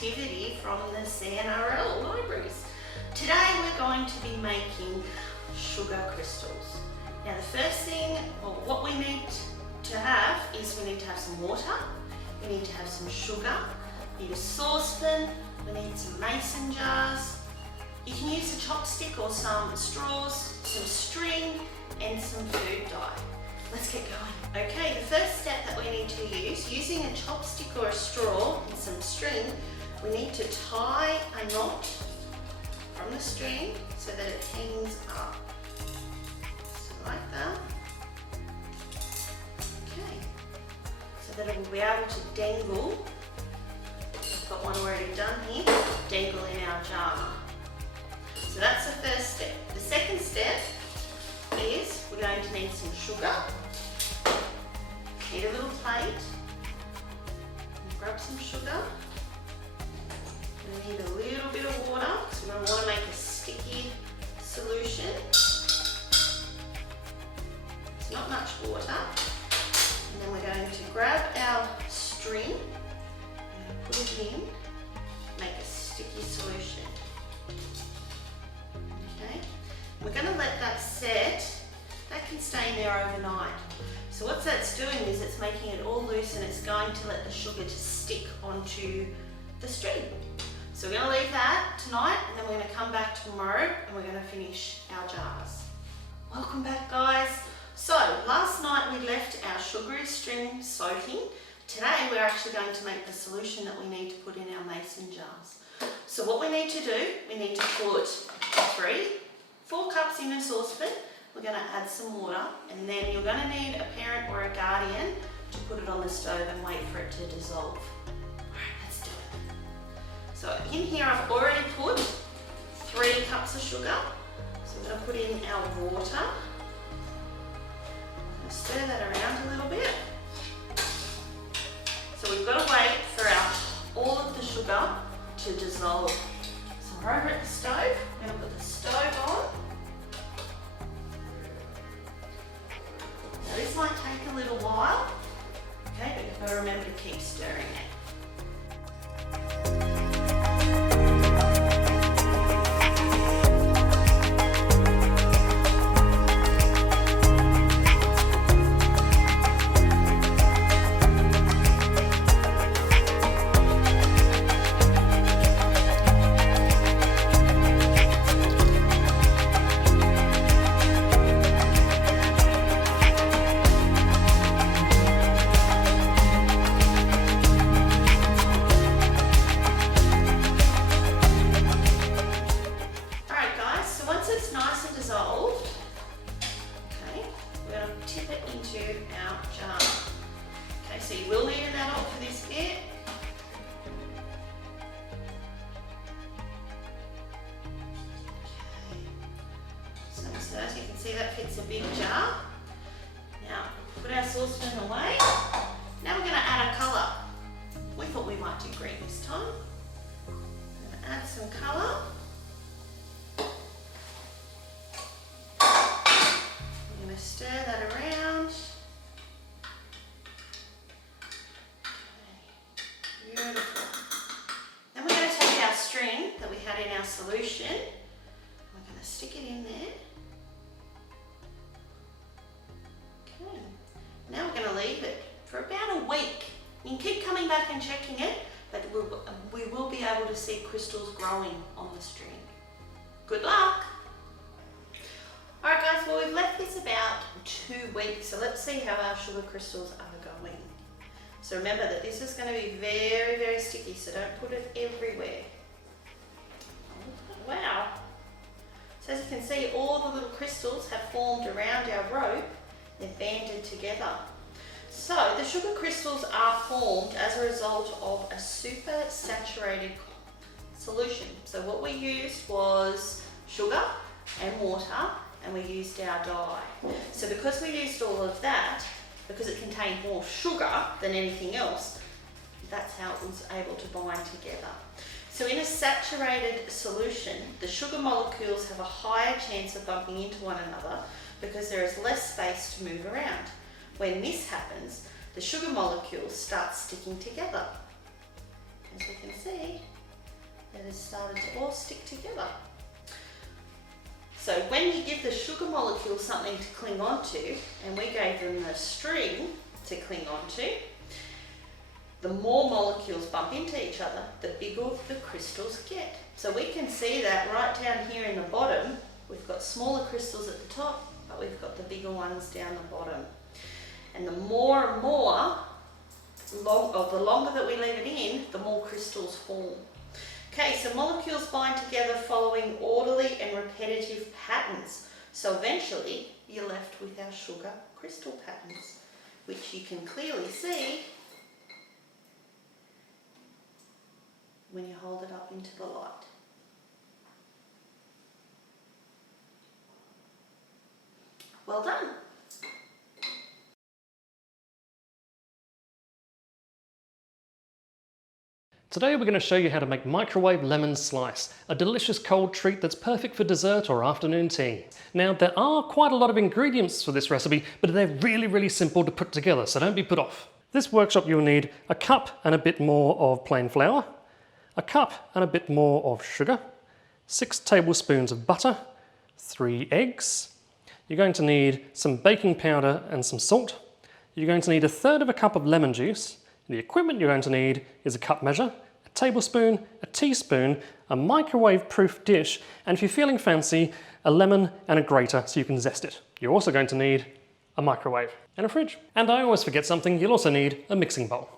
activity from the CNRL libraries. Today we're going to be making sugar crystals. Now the first thing, or what we need to have is we need to have some water, we need to have some sugar, we need a saucepan, we need some mason jars. You can use a chopstick or some straws, some string and some food dye. Let's get going. Okay, the first step that we need to use, using a chopstick or a straw and some string, we need to tie a knot from the string so that it hangs up. So like that. Okay, so that it will be able to dangle. I've got one already done here, dangle in our jar. So that's the first step. The second step is we're going to need some sugar. Need a little plate. Grab some sugar. We need a little bit of water because we're going to want to make a sticky solution. It's not much water. And then we're going to grab our string and put it in, make a sticky solution. Okay, we're going to let that set. That can stay in there overnight. So what that's doing is it's making it all loose and it's going to let the sugar just stick onto the string. So we're going to leave that tonight and then we're going to come back tomorrow and we're going to finish our jars. Welcome back, guys. So last night we left our sugary string soaking. Today we're actually going to make the solution that we need to put in our mason jars. So what we need to do, we need to put 4 cups in a saucepan. We're going to add some water and then you're going to need a parent or a guardian to put it on the stove and wait for it to dissolve. Alright, let's do it. So in here I've already put 3 cups of sugar. So we're going to put in our water. I'm going to stir that around a little bit. So we've got to wait for all of the sugar to dissolve. So we're over at the stove. I'm going to put the stove on. Now this might take a little while, okay, but you've got to remember to keep stirring it. So you will need an adult for this bit. Okay. So as you can see, that fits a big jar. Now put our saucepan away. Now we're going to add a colour. We thought we might do green this time. I'm going to add some colour. I'm going to stir that around. Beautiful. Then we're going to take our string that we had in our solution. We're going to stick it in there. Okay. Now we're going to leave it for about a week. You can keep coming back and checking it, but we will be able to see crystals growing on the string. Good luck! Alright guys, well we've left this about 2 weeks, so let's see how our sugar crystals are going. So remember that this is going to be very, very sticky, so don't put it everywhere. Wow! So as you can see, all the little crystals have formed around our rope. They're banded together. So the sugar crystals are formed as a result of a super saturated solution. So what we used was sugar and water, and we used our dye. So because we used all of that, because it contained more sugar than anything else, that's how it was able to bind together. So in a saturated solution, the sugar molecules have a higher chance of bumping into one another because there is less space to move around. When this happens, the sugar molecules start sticking together. As you can see, It has started to all stick together. So when you give the sugar molecules something to cling onto, and we gave them a string to cling onto, the more molecules bump into each other, the bigger the crystals get. So we can see that right down here in the bottom, we've got smaller crystals at the top, but we've got the bigger ones down the bottom. And the more and more, the longer that we leave it in, the more crystals form. Okay, so molecules bind together following orderly and repetitive patterns. So eventually, you're left with our sugar crystal patterns, which you can clearly see when you hold it up into the light. Well done. Today we're going to show you how to make microwave lemon slice, a delicious cold treat that's perfect for dessert or afternoon tea. Now there are quite a lot of ingredients for this recipe, but they're really simple to put together, so don't be put off. This workshop you'll need a cup and a bit more of plain flour, a cup and a bit more of sugar, 6 tablespoons of butter, 3 eggs. You're going to need some baking powder and some salt. You're going to need 1/3 cup of lemon juice. The equipment you're going to need is a cup measure, a tablespoon, a teaspoon, a microwave-proof dish, and if you're feeling fancy, a lemon and a grater so you can zest it. You're also going to need a microwave and a fridge. And I always forget something, you'll also need a mixing bowl.